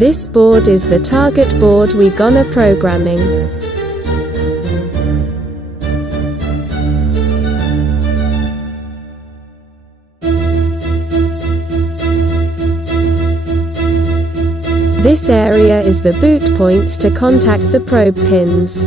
This board is the target board we gonna programming. This area is the boot points to contact the probe pins.